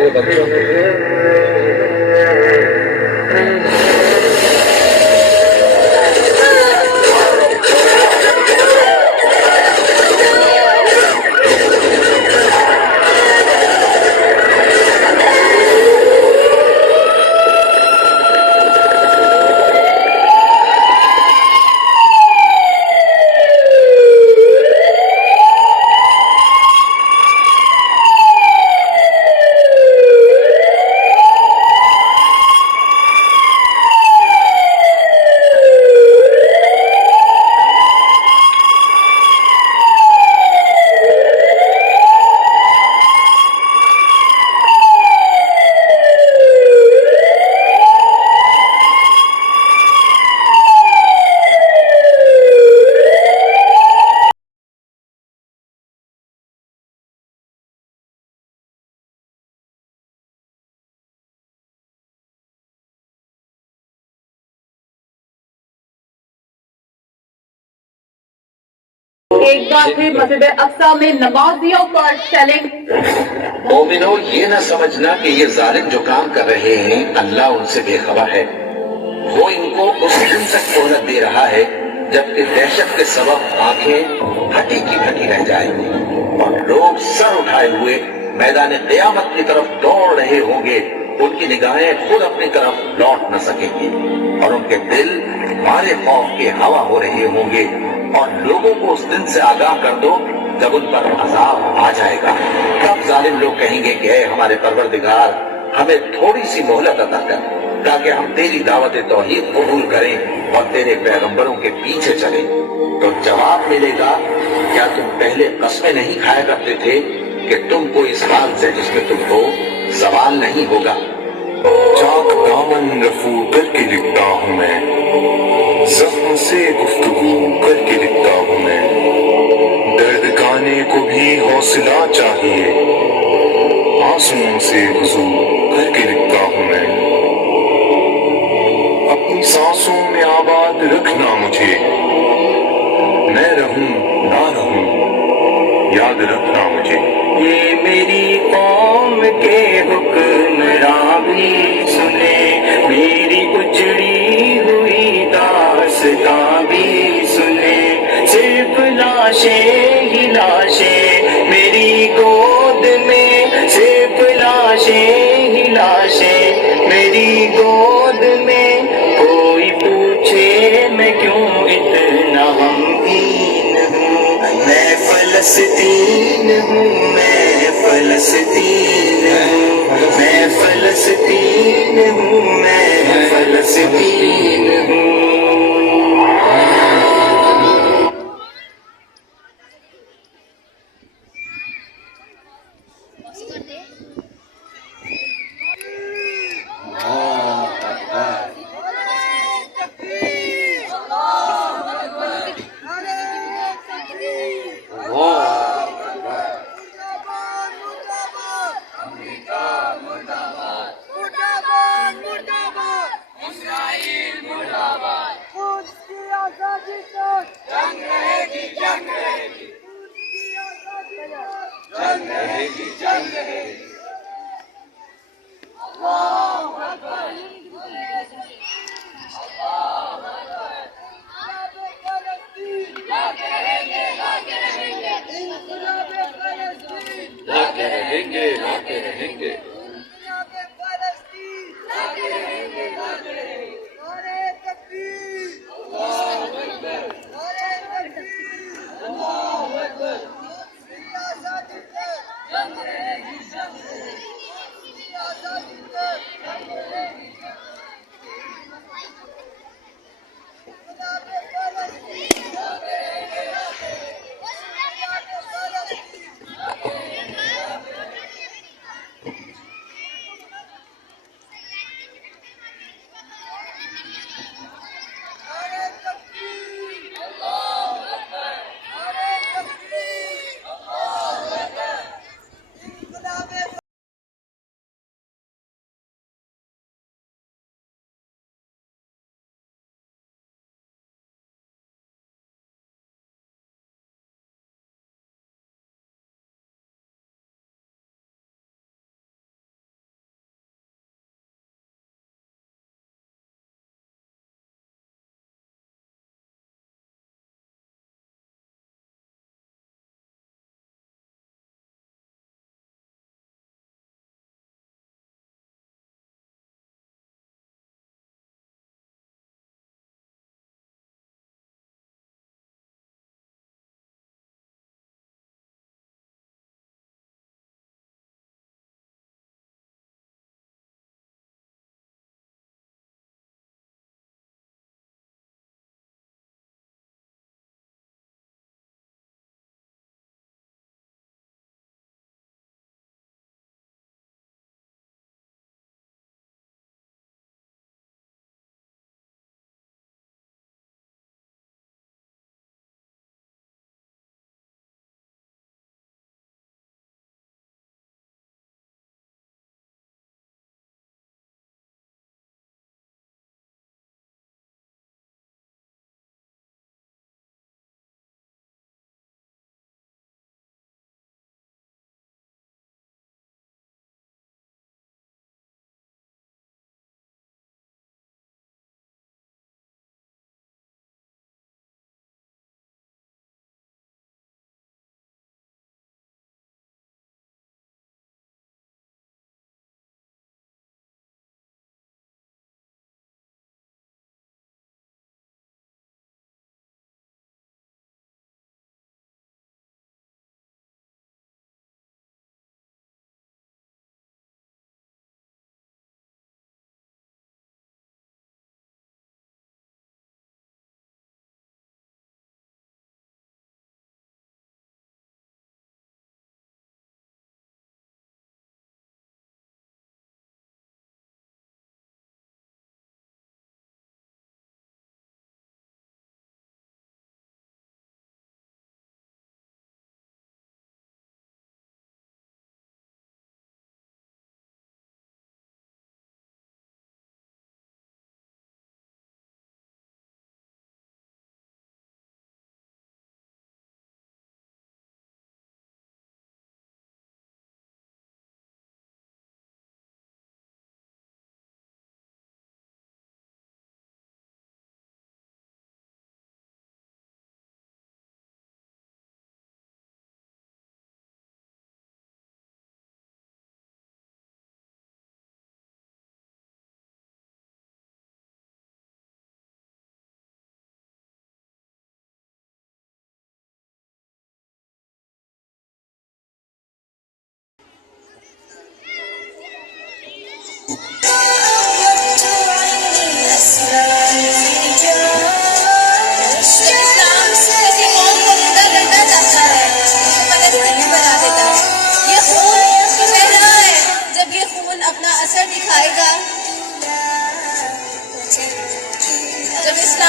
वो बच्चों को एक बार फिर मस्जिद अक्सा में नमाजियों पर चैलेंज। मोमिनो, ये न समझना कि ये जालिम जो काम कर रहे हैं अल्लाह उनसे बेखबर है। वो इनको उस दिन तक मोहलत दे रहा है जबकि दहशत के सबब आंखें फटी की फटी रह जाएंगी और लोग सर उठाए हुए मैदान क़यामत की तरफ दौड़ रहे होंगे। उनकी निगाहें खुद अपनी तरफ लौट न सकेंगी और उनके दिल मारे खौफ के हवा हो रहे होंगे। और लोगों को उस दिन से आगाह कर दो जब उन पर अजाब आ जाएगा। तब जालिम लोग कहेंगे कि ऐ हमारे परवरदिगार, हमें थोड़ी सी मोहलत अता कर ताकि हम तेरी दावत तौहीद कबूल करें और तेरे पैगंबरों के पीछे चलें। तो जवाब मिलेगा, क्या तुम पहले कस्में नहीं खाया करते थे कि तुमको इस हाल से जिसमें तुम हो सवाल नहीं होगा। चाक दामन रफू करके लिखता हूँ मैं, जख्म से गुफ्तगू करके लिखता हूँ मैं। दर्द गाने को भी हौसला चाहिए, आंसुओं से वजू करके लिखता हूँ मैं। अपनी सांसों में आबाद रखना मुझे, मैं रहूं ना रहूं याद रखना मुझे। ये मेरी कौम के हुक्मरां भी सुने, मेरी उजड़ी हुई दास्तां भी सुने। सिर्फ लाशें ही लाशें मेरी गोद में, सिर्फ लाशें ही लाशें मेरी गोद में। कोई पूछे मैं क्यों इतना गमगीन हूँ, मैं फलस्तीन हूँ, मैं फलस्तीन हूँ, मैं फलस्तीन हूँ, मैं फलस्तीन हूँ।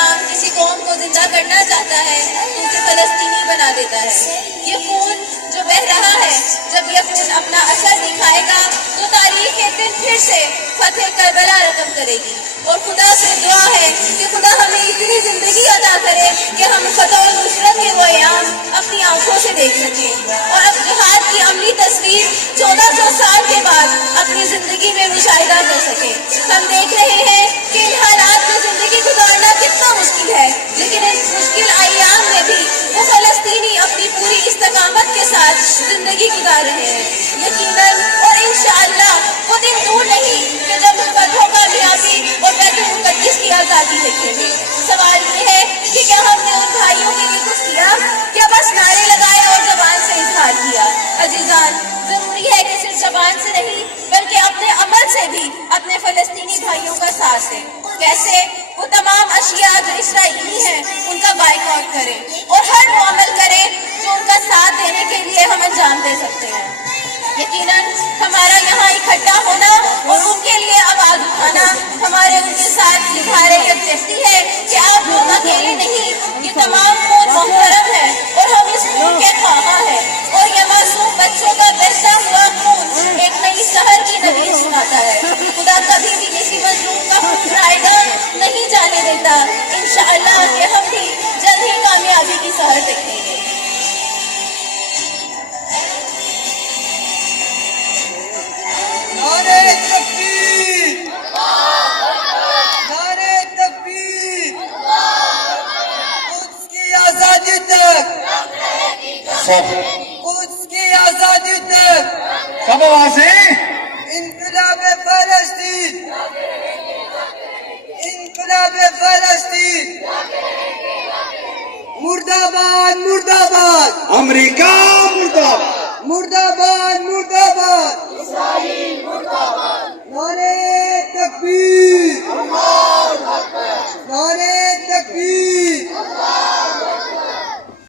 अल्लाह किसी कौम को जिंदा करना चाहता है तो उसे फलस्तीनी बना देता है। ये खून जो बह रहा है, जब ये खून अपना असर दिखाएगा तो तारीख एक दिन फिर से फतेह करबला रकम करेगी। और खुदा से दुआ है कि खुदा हमें इतनी जिंदगी अता करे कि हम फतह और नुसरत के वो याम अपनी आंखों से देख सकें और अब जिहाद की अमली तस्वीर 1400 साल के बाद अपनी जिंदगी में मुशाहिदा कर सकें। हम देख रहे हैं कि इन हालात में जिंदगी गुजारना कितना मुश्किल है, लेकिन इस मुश्किल अय्याम में भी वो फलस्तीनी अपनी पूरी इस्तकामत के साथ जिंदगी गुजार रहे हैं। यकीनन और इंशाअल्लाह वो दिन दूर नहीं कि जब हम फतह कामयाबी और बैतुल मुक़द्दस की आज़ादी देखेंगे। सवाल ये है कि क्या हमने उन भाइयों के लिए कुछ किया, क्या बस नारे लगाए और ज़बान से इजहार किया? अज़ीज़ान, जरूरी है कि सिर्फ ज़बान से नहीं बल्कि अपने अमल से भी अपने फलस्तीनी भाइयों का साथ दें। कैसे? वो तमाम अशिया जो इसराइली हैं उनका बाइकआउट करें और हर वो अमल करें जो उनका साथ देने के लिए हम अंजाम दे सकते हैं। यकीनन हमारा यहाँ इकट्ठा होना और उनके लिए आवाज उठाना हमारे उनके साथ निभारे यकजहती है कि आप लोग अकेले नहीं, ये तमाम खून मुहतरम है और हम इस खून के ख्वाहा है और ये मासूम बच्चों का बहता हुआ खून एक नई सहर की नवीन सुनाता है। खुदा कभी भी किसी मजलूम का खून जाएगा नहीं जाने देता। इंशाअल्लाह कि हम भी जल्द ही कामयाबी की सहर देखेंगे। नारे तकबीर, नारे तकबीर, कुद्स की आजादी तक, कुद्स की आजादी तक, सब आवाज़ें, इनकलाब फलस्तीन, इनकलाब फलस्तीन, मुर्दाबाद मुर्दाबाद, अमेरिका मुर्दाबाद।